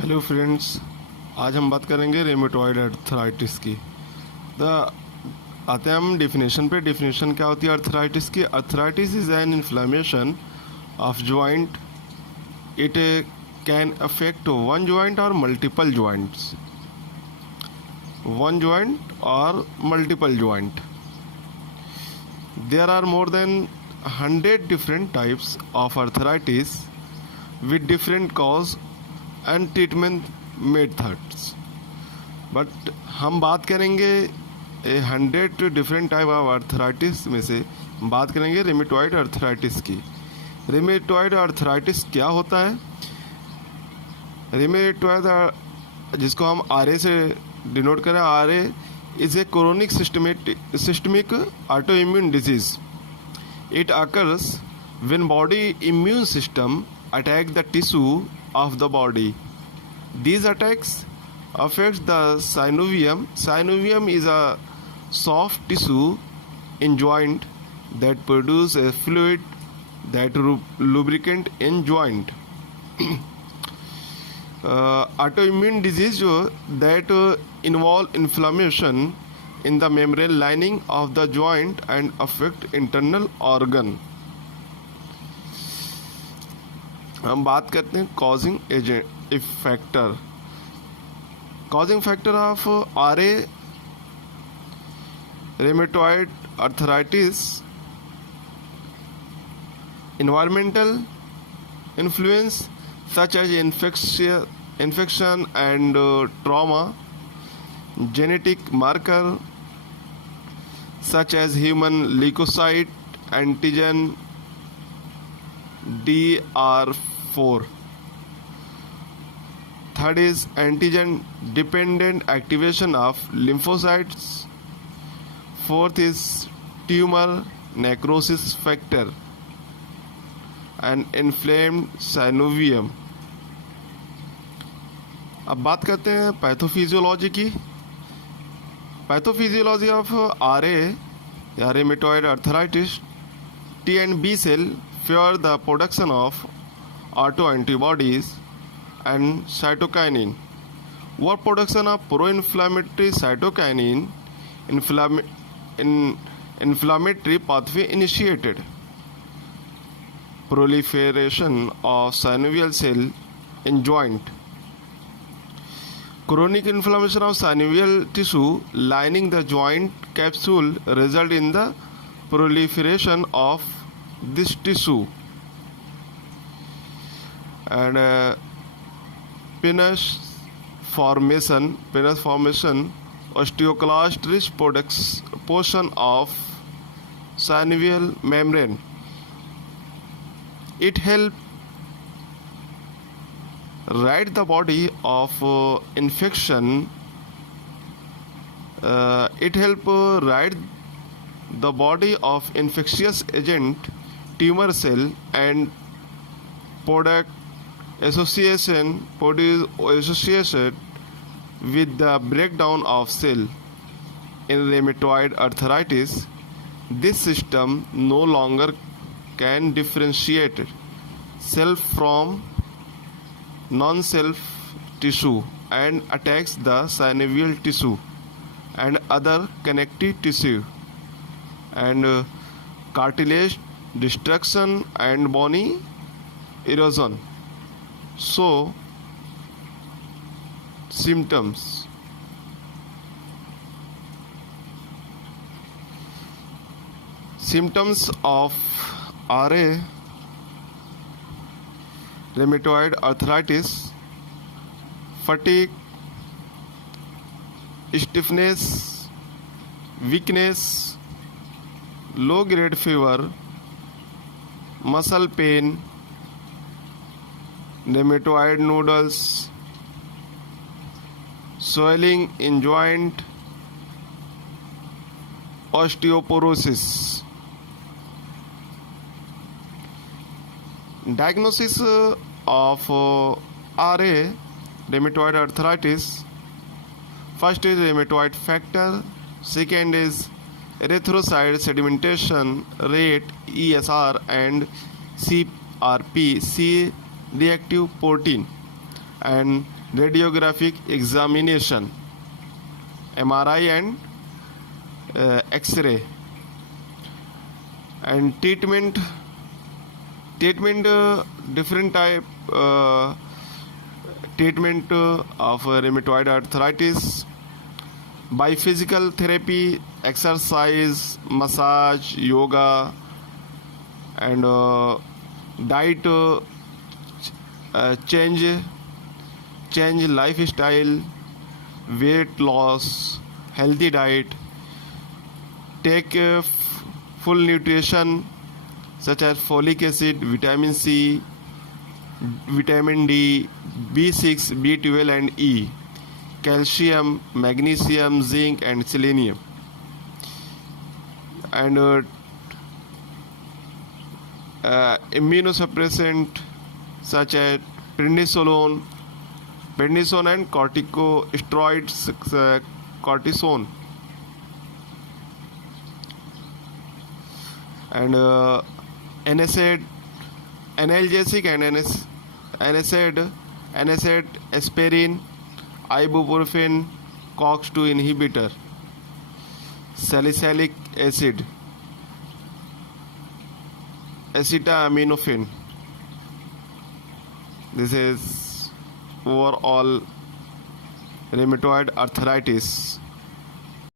Hello friends, आज हम बात करेंगे रेमेटॉइड अर्थराइटिस की। द आते हैं हम डेफिनेशन पे। डेफिनेशन क्या होती है अर्थराइटिस की? Arthritis is an inflammation of joint. It can affect one joint और मल्टीपल जॉइंट्स, वन जॉइंट और multiple joint. There are more than 100 different types of arthritis with different cause and treatment methods. But हम बात करेंगे 100 different type of arthritis में से बात करेंगे rheumatoid arthritis की। रेमेटॉइड अर्थराइटिस क्या होता है? रेमेटॉइड, जिसको हम आर से डिनोट करें, R is a chronic systemic autoimmune disease. It occurs when body immune system attack the tissue of the body. These attacks affect the synovium. Synovium is a soft tissue in joint that produce a fluid that lubricant in joint. Autoimmune disease that involve inflammation in the membrane lining of the joint and affect internal organ. हम बात करते हैं causing agent factor. Causing factor of R A rheumatoid arthritis: environmental influence such as infection and trauma, genetic marker such as human leukocyte antigen DR4. Third is antigen dependent activation of lymphocytes. Fourth is tumor necrosis factor and inflamed synovium. अब बात करते हैं pathophysiology की। Pathophysiology of are या rheumatoid arthritis: T and B cell fear the production of autoantibodies and cytokinin. What production of pro-inflammatory cytokinin? Inflammatory pathway initiated. Proliferation of synovial cell in joint. Chronic inflammation of synovial tissue lining the joint capsule result in the proliferation of this tissue. And penis formation, osteoclast rich portion of synovial membrane. It help rid the body of infection. It help rid the body of infectious agent, tumor cell and product associated with the breakdown of cell. In rheumatoid arthritis, this system no longer can differentiate self from non-self tissue and attacks the synovial tissue and other connective tissue and cartilage destruction and bony erosion. So symptoms: of RA rheumatoid arthritis: fatigue, stiffness, weakness, low grade fever, muscle pain, rheumatoid noodles, swelling in joint, osteoporosis. Diagnosis of RA rheumatoid arthritis: first is rheumatoid factor, second is erythrocyte sedimentation rate ESR and CRP, C reactive protein, and radiographic examination, MRI and X-ray. And treatment different type treatment of rheumatoid arthritis by physical therapy, exercise, massage, yoga, and diet change lifestyle, weight loss, healthy diet, take full nutrition such as folic acid, vitamin C, vitamin D, B6, B12 and E, calcium, magnesium, zinc and selenium. And immunosuppressant such as prednisone and corticosteroids, cortisone. And NSAID, analgesic and NSAID, aspirin, ibuprofen, COX-2 inhibitor, salicylic acid, acetaminophen. This is overall rheumatoid arthritis.